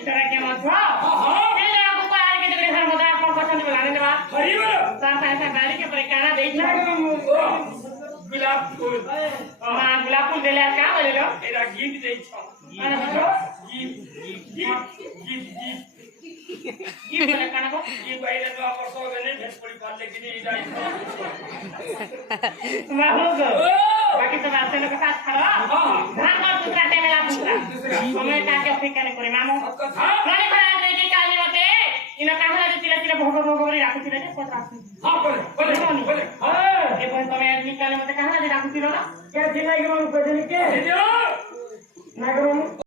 Será que é uma बात ऐसा गाड़ी के परिकाना देख ना गुलाब फूल मां गुलाब फूल देले का बोले लो एरा गिफ्ट दे छ ये बोले काना को ये पहले तो आप सो गने भेस पड़ी पाल लेकिन ये जाई मैं हो गो बाकी सब आते लोग के साथ खड़ा हां धान का दूसरा टेमेला दूसरा हमें का के फिर करे करे मामो कथा नहीं खड़ा दे के काली मते इना काहला जे तिला तिला भोग भोग करी राखु तिला जे कोत राखु हां बोले हां ए पण तमे आदमी काली मते काहला जे राखु तिला ना के दिलाई के मन पे देनी के ना करो